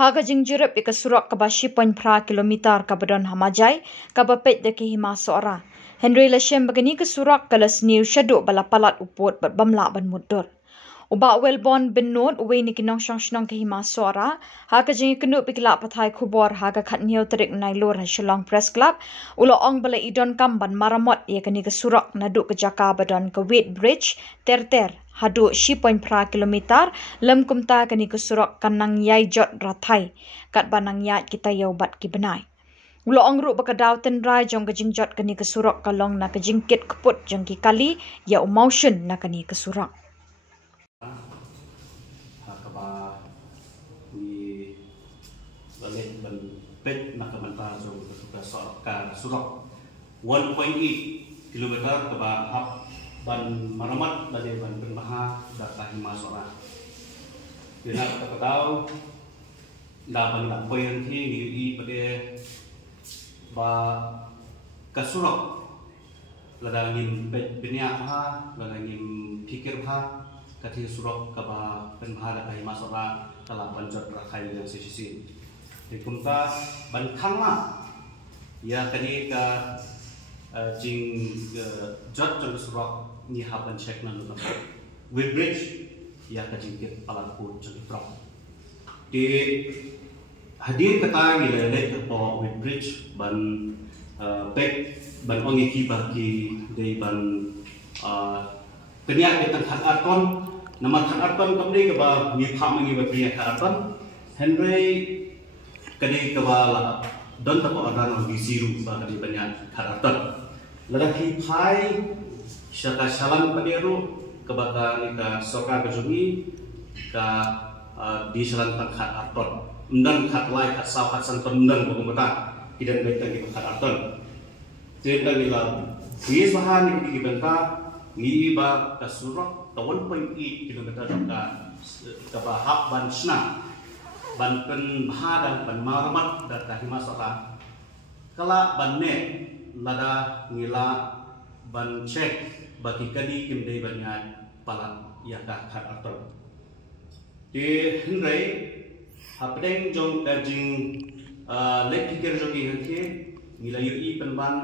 Haga jingjurup ika surak kabashi poin pra kilometer kabadon hamajai kabapet deki hima seora. Henry Lashem begini ke surak kalas new shaduk bala palat uput bat bamla ban mudur. Uba Welbon bin Not uwe ni kinong shnong ke hima seora. Haga jingi kenuk pikilak pathai kubor haga kat niau terik nailur Shillong Press Club. Ulo ong bala idon kamban maramot ia kini ke surak naduk ke jaka badon ke Wade Bridge ter hadu 10.4 kilometer lem kumta kini ke surak kanang yai jot rathai kat banang yat kita yau bat ki benai. Ulo ong ru bakadaw tenrai jong ke jingjot kini ke surak kalong na ke jingkit keput jong ki kali ya emotion na kini ke surak. Pet nakamanta so suka ka surok 1.8 kilometer ke hab ban maramat dari ban bermaha data hima sora. Dina kita tahu dapat nak poinที่มีpada ba kasurok lada ngim benya ha lada ngim pikir ha kati surok ke ba bermaha data hima sora dalam banjot rakai yang sisi di kumta ban khangma ya kani ka jing jot jong surok ni haban check na lu with bridge ya ka jing ke palat put jong drop di hadir kata ni le po with bridge ban pek ban ongi ki bagi de ban kenia ke tan aton nama tan aton kamri ke ba ni pham ngi ba priya aton Henry kadi kawala don tako adan di siru ba kadi banyak karakter ladaki pai syaka salam padiru kebaka nika soka kejumi ka di salan tak aton undan kat lai kat saw kat santon undan bogomata tidak betang di kat aton cerita nila di bahan di benta ngi ba kasurok ka 1.8 kilometer ka bahab ban sna ban pen bahada ban maramat data hima sora kala ban ne lada ngila ban cek bagi kadi kimdei banyak palat ya ka khat ator di henry hapdeng jong jing lek pikir jogi hanke ngila yui penban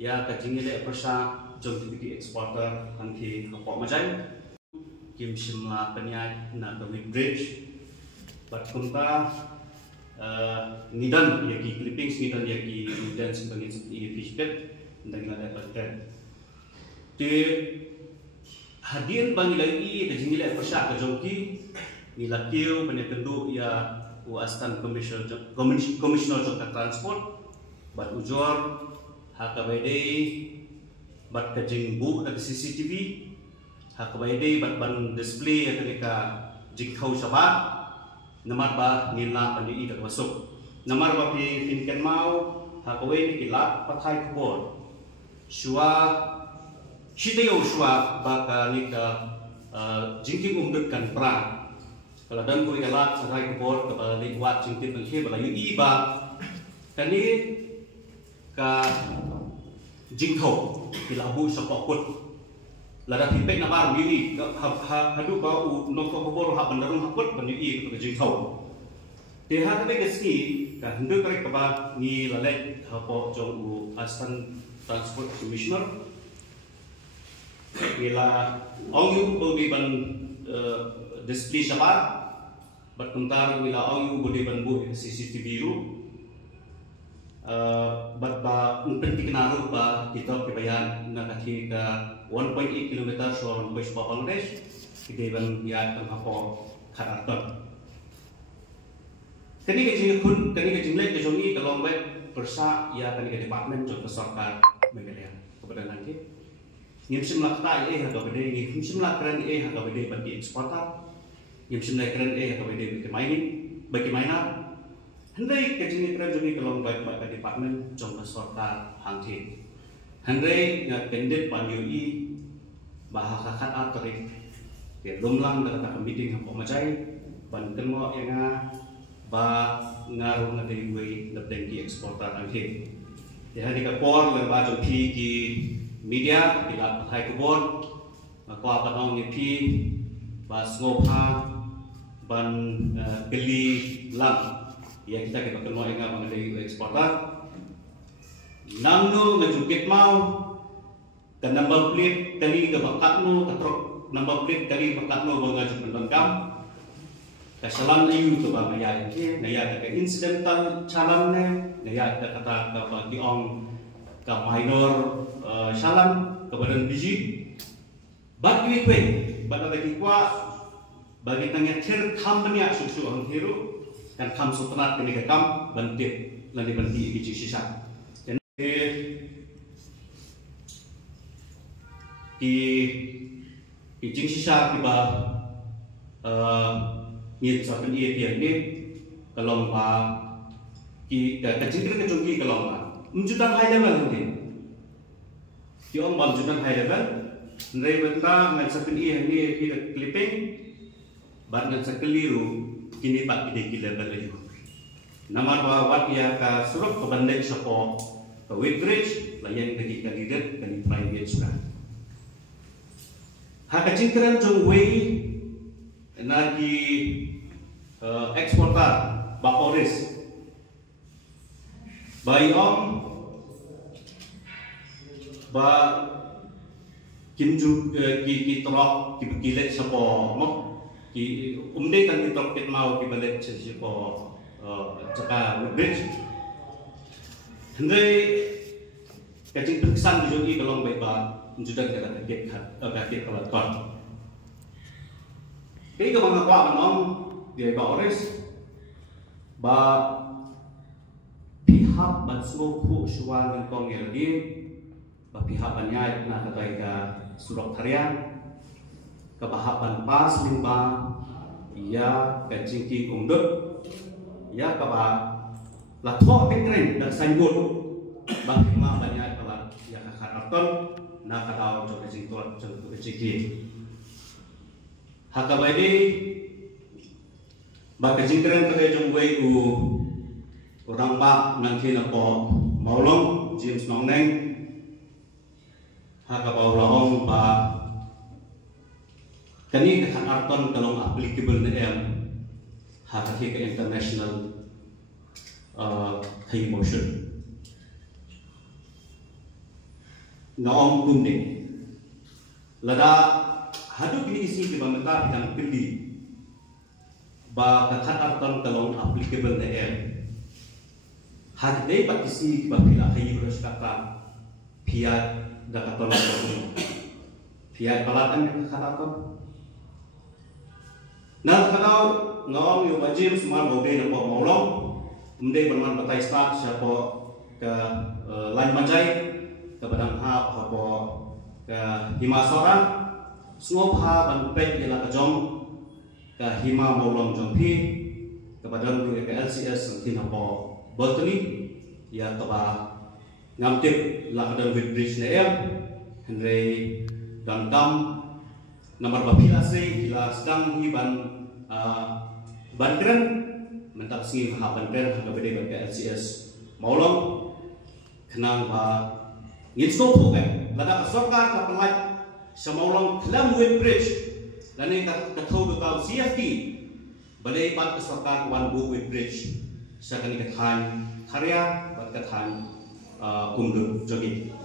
ya ka jing le persa jong tibiti exporter hanke kapok majai kim simla penyai na the bridge bat kunta nidan ya ki clippings nidan ya ki nidan sebagai fishbet dan ada paten di hadir bagi lagi dan jingle persak ke joki nila kiu penyekendu ya uastan commissioner jok transport bat ujor HKBD bat kajing bu ada CCTV HKBD bat ban display ya ketika jikau sabat nomor ba nila pani ida masuk nomor ba pi finken mau hakawe ni kilat pathai kubor shua shiteo shua ba ka ni ka jingking umdut kan pra kalau dan ko kilat pathai kubor ka ni wat jingking kan ke ba yu ba kani ka jingtho kilabu sapokut lada pipek na bar mili hadu ka u nokko kubor ha bandarung hakut ban yu ke jingtho de ha ke ski ka hindu kare ka ba ni lalek ha po jong u astan transport commissioner ila ong yu bo di ban display shabat bat kuntar ila ong yu bo di ban bu CCTV ru bat ba penting naru ba kita kebayan na kaki ka 1.8 kilometer from West Bangladesh ide ban ya tang hapo kharaton kani ke jing lek ke jongi kalong web persa ya kani ke department jong sarkar megalia kepada nanti ngim simla kata atau bede ngim simla keren atau bede bagi eksporter ngim simla keren atau bede bagi mainan hendai ke jing keren jongi kalong web ke department jong sarkar hangti hendai nga pendek panjui bahasa khat atorik ke lumlang dalam meeting hapo majai ban kenmo enga ba ngaru ngade gue lebden ki eksporter angke ya hari ka por le ba jong pi ki media bila pathai kubor ko apa nong ni pi ba ngopha ban geli lang yang kita kenal dengan mengenai eksporter namno ngejukit mau ke number plate kali ke bakatno katrok number plate kali bakatno mengajuk pendengkam kesalahan ayu tu bang ayat ke ayat ke incidental calannya ayat kata ke bagi ong ke minor salam ke badan biji bagi kue pada bagi kuat bagi tanya ter company susu orang hero dan kam sutrat kini kam bantit lagi banti biji sisa dan di jing sisa tiba ni satu dia ni kalau ki kecil kecungki kalau menjutan high level nanti di om menjutan high level nilai benda ngan satu dia ni kita clipping bahan sekeliru kini pak kita level lagi nama wat ya ka suruh ke bandai sapo ke Whitbridge layan kaki kandidat kali private sudah hak kecingkran jong way nagi eksporter bakoris bayi om ba kimju ki trok ki kilet sapo mok ki umde kan ki trok ket mau ki balet sapo caka Whitbridge hendai kacing terkesan di kalau baik ba sudah kita kaget kalau tuan cái bằng qua mà nó để bảo đấy ba pihak bansuo ku suan dengan kong lagi ba pihak banyak nak kata ika surat harian kebahapan pas lima ya kecingki undut ya kaba latwa pikrin dan sanggul ba lima banyak kalau ya kakak arton nak kata coba kecingtuan coba kecingki hakabai ni baka jingkran kaya jong way orang pak nanti napo maulong James Nongneng hakabau laong ba kani kakan arton kalong applicable na hakaki ke international high motion naong kumde lada haduk ini isi di bangsa yang pilih, bah kata arton kalau applicable na hadai bat isi bapila hayi beros kata piat dah kata lalu piat pelatan kata arton. Nah kalau ngom yo wajib semua bode nampak maulong, mende berman batai start siapa ke lain manjai ke badang hap apa ke himasora. Semua pihak banpet ialah kejong ke hima maulong jompi kepada ke LCS nanti nampak bertani ya teba ngamtip lah kadang Whitbridge na Henry dan kam nomor bapila se bila sedang hiban bankren mentak singi mahal bankren harga beda ke LCS maulong kenang ngitso pukai lada sorkar kapelai Semaulong kelam Whitbridge dan ini katahu bekal CFT balai pat keserta One Book Whitbridge seakan dikatakan karya berkatakan kumdut jogi.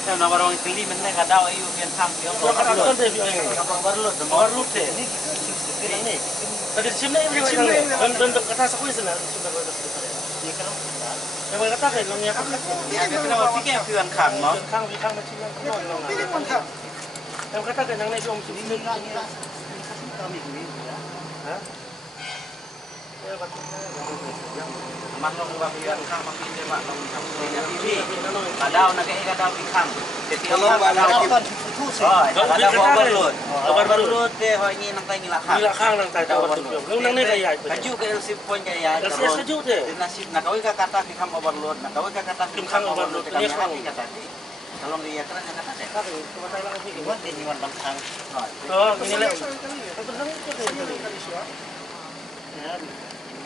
Saya nak barang keli mana kadang ayu yang sang dia. Kan dia overload deh. Ini. Tadi sini dan kata aku sana. Yang kata kan longnya kan. Ya, kenapa fikir pion kang mau? Kang macam yang yang kata kan yang naik om sini. Manong wa pion kang makin dia mak nong TV. Kadang nak kadang pikang. Kalau ada overload. Overload deh ini nang tay ngilakang. Ngilakang nang tay overload. Nang ni kaya. Kaju ke LC point kaya. LC kaju deh. Nasib nak kawin ka kata pikang overload. Nak kawin ka kata pikang overload. Ini kang kata. Kalau dia kena kata deh. Buat dia nyuan bangkang. Oh, ini lah.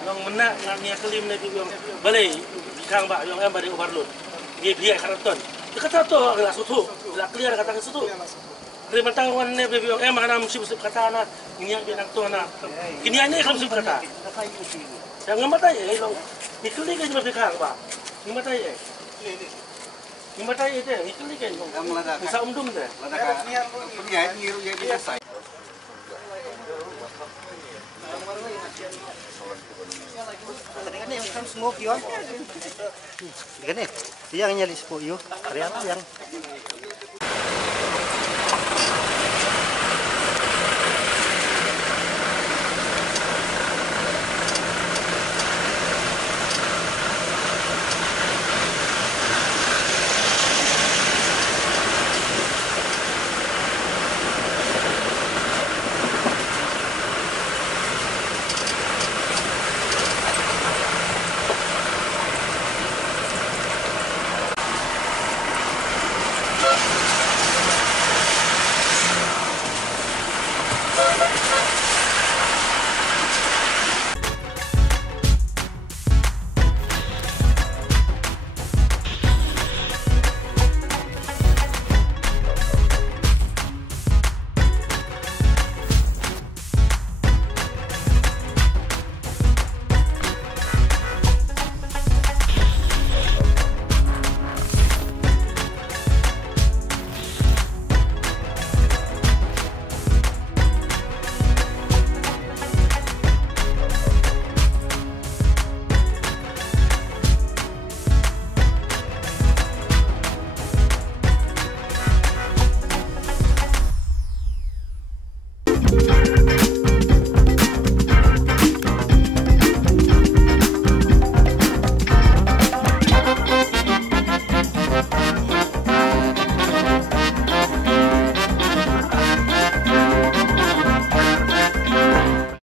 Long menak ngania kelim ni biang balai kang ba yang em bari overload. Dia karaton. Kata tu agak sutu. La clear kata ke sutu. Dari mentang wan ni biang em mana mesti kata na ngia dia nak tu na. Kini ni kan mesti kata. Yang ngamatai long. Ikli ke cuma kang ba. Ngamatai Ngamatai itu, ikli ke. Bisa umdum deh. Kan yang kan semua pion. Kan yang nyali sepo yo. Karya yang